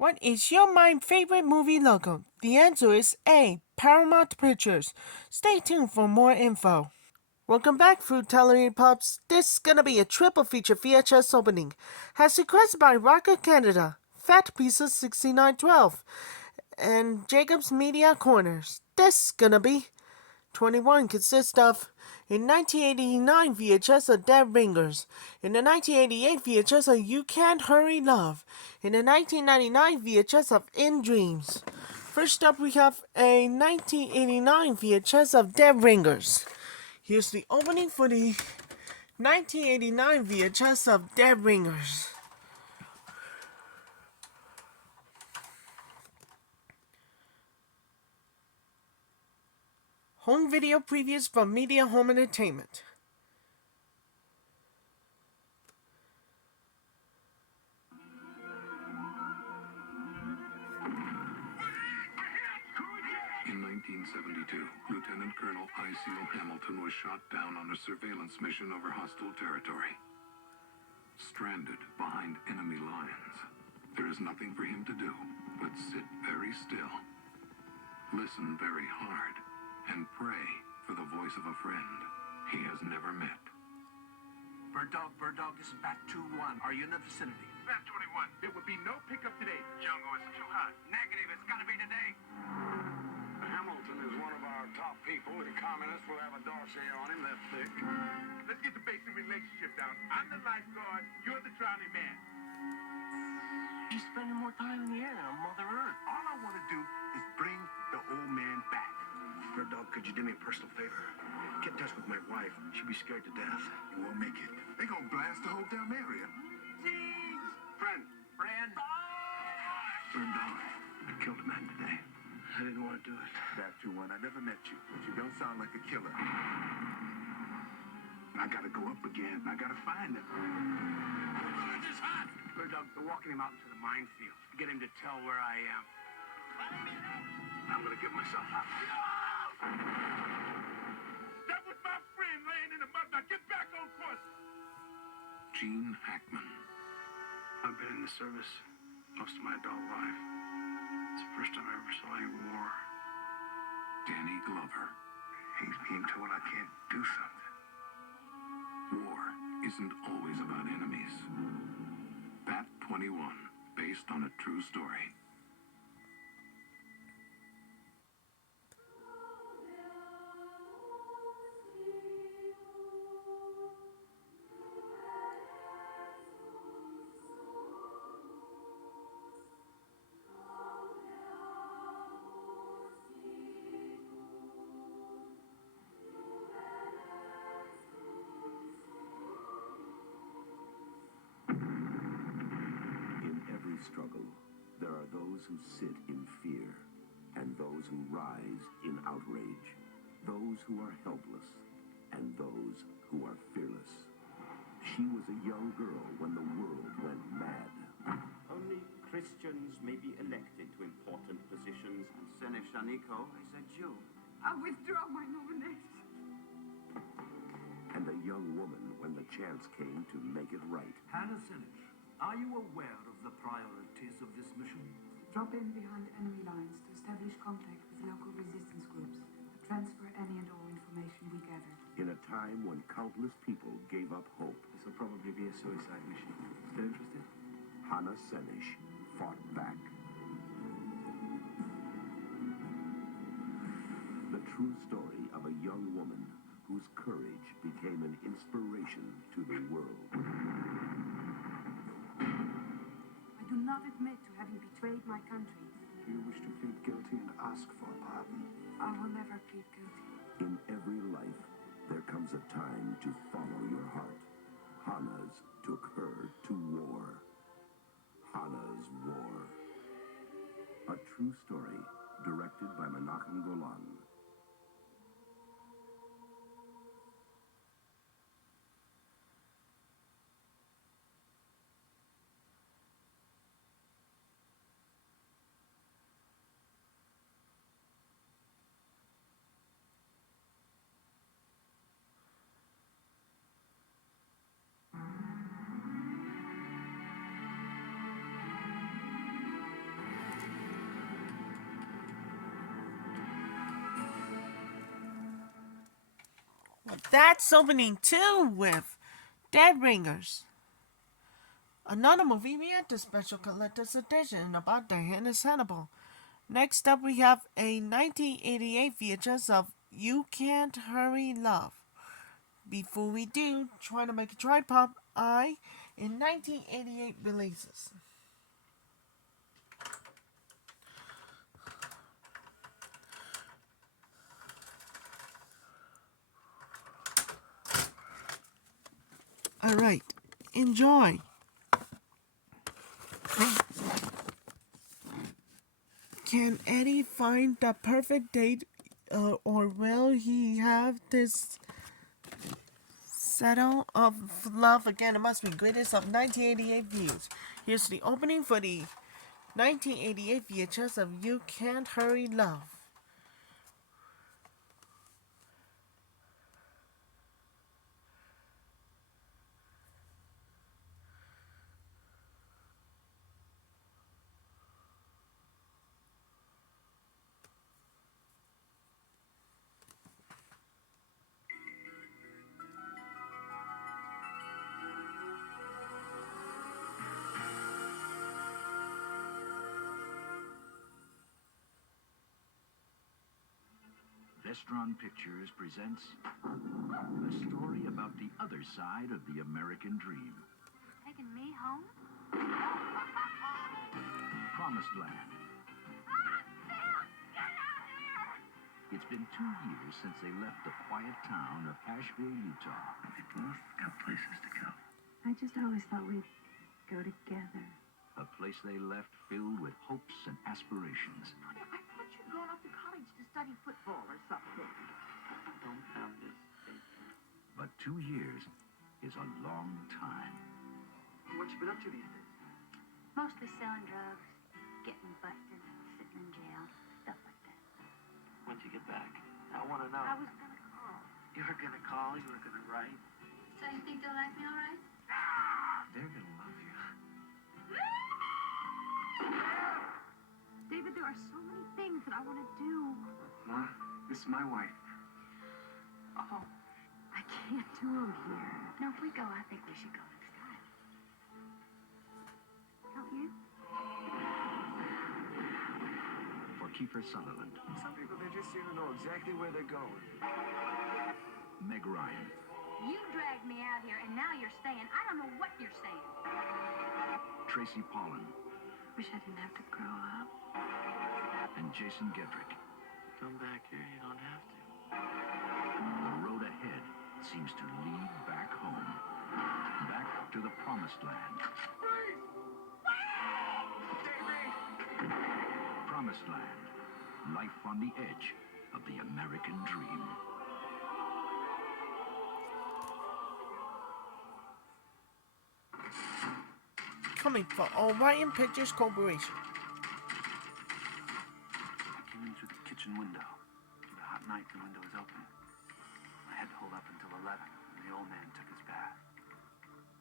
What is your favorite movie logo? The answer is A. Paramount Pictures. Stay tuned for more info. Welcome back, Fruit Tellery Pups. This is gonna be a triple feature VHS opening. As requested by RockOfCanada, Fat Pieces 6912, and Jacob's Media Corners. This is gonna be 21 consists of in 1989 VHS of Dead Ringers, in the 1988 VHS of You Can't Hurry Love, in the 1999 VHS of In Dreams. First up we have a 1989 VHS of Dead Ringers. Here's the opening for the 1989 VHS of Dead Ringers. Home video previews from Media Home Entertainment. In 1972, Lieutenant Colonel I.C.O. Hamilton was shot down on a surveillance mission over hostile territory. Stranded behind enemy lines, there is nothing for him to do but sit very still, listen very hard, and pray for the voice of a friend he has never met. Bird Dog, this is Bat 2-1. Are you in the vicinity? Bat 21, there will be no pickup today. Jungle is too hot. Negative, it's gotta be today. Hamilton is one of our top people. The communists will have a dossier on him that thick. Let's get the basic relationship down. I'm the lifeguard, you're the drowning man. He's spending more time in the air than on Mother Earth. All I want to do is bring the old man back. Bird Dog, could you do me a personal favor? Get in touch with my wife. She'd be scared to death. You won't make it. They gonna blast the whole damn area. Jeez! Friend, Brand! Bird Dog, I killed a man today. I didn't want to do it. Bat 21, I never met you, but you don't sound like a killer. I gotta go up again. I gotta find him. It's hot! Bird Dog, they're walking him out into the minefield. Get him to tell where I am. I'm gonna give myself up. That was my friend laying in the mud. Now get back on course. Gene Hackman, I've been in the service most of my adult life. It's the first time I ever saw any war. Danny Glover. He's being told I can't do something. War isn't always about enemies. Bat 21, based on a true story. Struggle, there are those who sit in fear, and those who rise in outrage, those who are helpless, and those who are fearless. She was a young girl when the world went mad. Only Christians may be elected to important positions. Senef Shaniko is a Jew. I withdraw my nomination. And a young woman when the chance came to make it right. Hannah Senich, are you aware of the priorities of this mission? Drop in behind enemy lines to establish contact with local resistance groups. Transfer any and all information we gather. In a time when countless people gave up hope, This will probably be a suicide mission. Still interested? Hannah Senich fought back. The true story of a young woman whose courage became an inspiration to the world. I do not admit to having betrayed my country. Do you wish to plead guilty and ask for pardon? I will never plead guilty. In every life, there comes a time to follow your heart. Hannah's took her to war. Hannah's War. A true story, directed by Menachem Golan. That's opening 2 with Dead Ringers. Another movie we had a special collector's edition about Diana's Hannibal. Next up we have a 1988 VHS of You Can't Hurry Love. Before we do, try to make a tripod eye in 1988 releases. Alright, enjoy. Can Eddie find the perfect date, or will he have this settle of love again? It must be greatest of 1988 views. Here's the opening for the 1988 VHS of You Can't Hurry Love. Vestron Pictures presents a story about the other side of the American dream. Taking me home? Promised Land. Get out of here! It's been 2 years since they left the quiet town of Asheville, Utah. We both got places to go. I just always thought we'd go together. A place they left filled with hopes and aspirations. Honey, I thought you'd gone off to college to study football or something. Don't have this paper. But 2 years is a long time. What you been up to these days? Mostly selling drugs, getting busted, sitting in jail, stuff like that. When'd you get back? I want to know. I was gonna call. You were gonna call, you were gonna write. So you think they'll like me all right? They're gonna love you. David, there are so many things that I want to do. Ma, this is my wife. Oh, I can't do them here. No, if we go, I think we should go next time. Don't you? For Kiefer Sutherland, Some people, they just seem to know exactly where they're going. Meg Ryan, You dragged me out here, and now you're staying. I don't know what you're saying. Tracy Pollan, Wish I didn't have to grow up. and Jason Gedrick. Come back here, you don't have to. The road ahead seems to lead back home. Back to the Promised Land. Promised Land. Life on the edge of the American dream. Coming from Orion Pictures Corporation. I came in through the kitchen window. It was a hot night, the window was open. I had to hold up until 11, and the old man took his bath.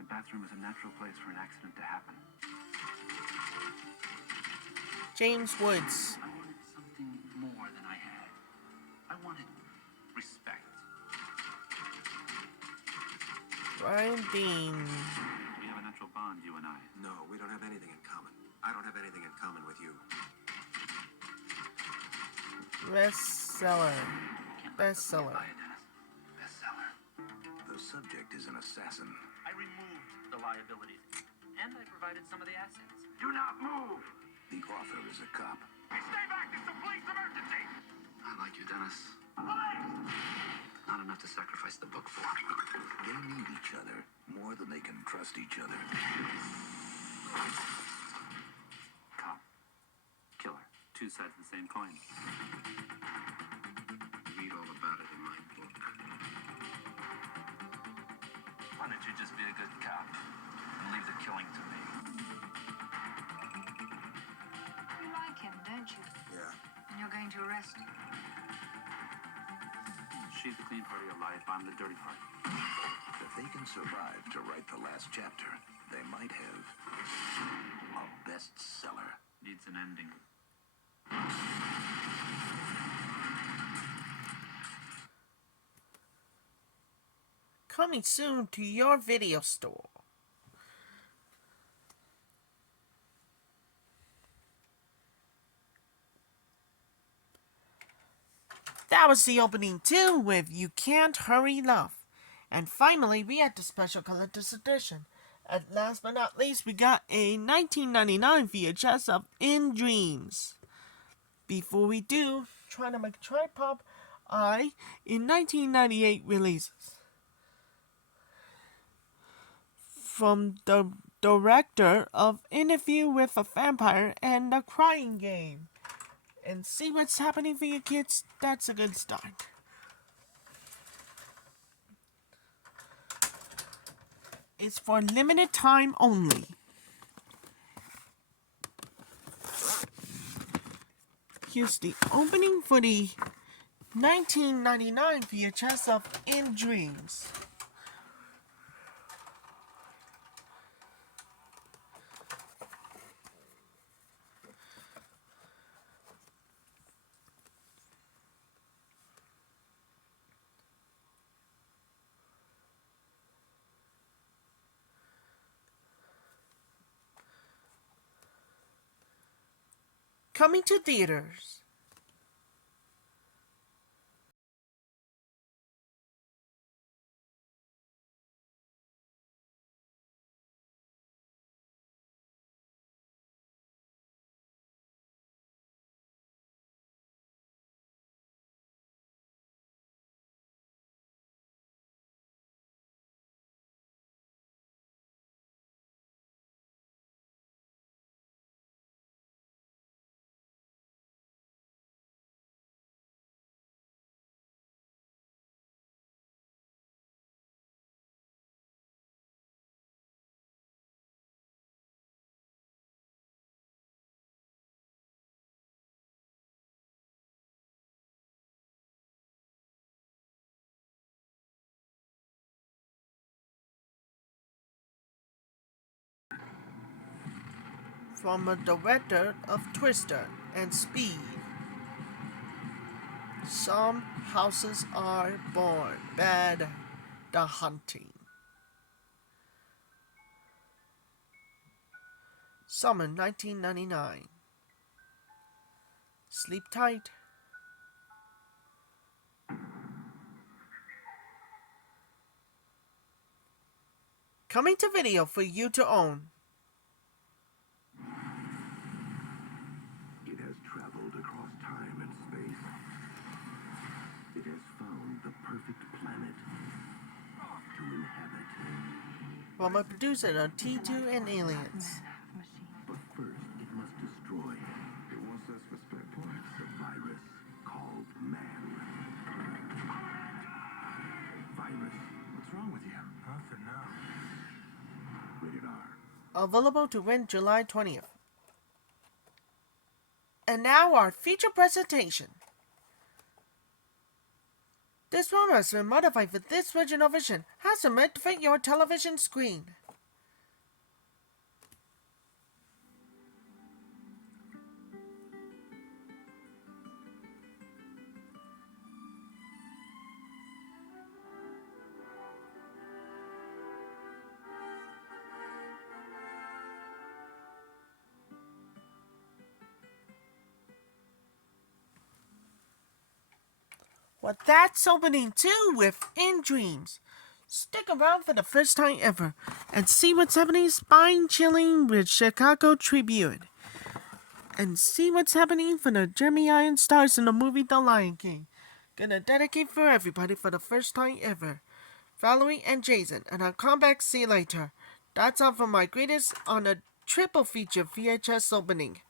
The bathroom was a natural place for an accident to happen. James Woods. I wanted something more than I had. I wanted respect. Brian Dean. We have a natural bond, you and I. No, we don't have anything in common. I don't have anything in common with you. Bestseller. Bestseller. Bestseller. The subject is an assassin. I removed the liabilities, and I provided some of the assets. Do not move! The author is a cop. Stay back! This is a police emergency! I like you, Dennis. Not enough to sacrifice the book for. They need each other more than they can trust each other. Cop. Killer. Two sides of the same coin. Read all about it in my book. Why don't you just be a good cop and leave the killing to me? You like him, don't you? Yeah. And you're going to arrest him. She's the clean part of your life. I'm the dirty part. If they can survive to write the last chapter, they might have a bestseller. Needs an ending. coming soon to your video store. That was the opening too with You Can't Hurry Love. And finally, we had the special collector's edition. And last but not least, we got a 1999 VHS of In Dreams. Before we do, trying to make a tripod, in 1998 releases. From the director of Interview with a Vampire and The Crying Game. And see what's happening for your kids, that's a good start. It's for limited time only. Here's the opening for the 1999 VHS of In Dreams. Coming to theaters. From a director of Twister and Speed. Some houses are born bad. The Hunting. Summer 1999. Sleep tight. Coming to video for you to own. It has traveled across time and space. It has found the perfect planet to inhabit. From a producer on T2 and Aliens. But first, it must destroy it wants us respect points. The virus called man. Virus. What's wrong with you? Nothing now. Rated R. Available to win July 20th. And now our feature presentation. This one has been modified for this original vision. Has been meant to fit your television screen. Well, that's opening too with In Dreams. Stick around for the first time ever and see what's happening spine-chilling with Chicago Tribune. And see what's happening for the Jeremy Irons stars in the movie The Lion King. Gonna dedicate for everybody for the first time ever. Valerie and Jason, and I'll come back see you later. That's all for my greatest on a triple feature VHS opening.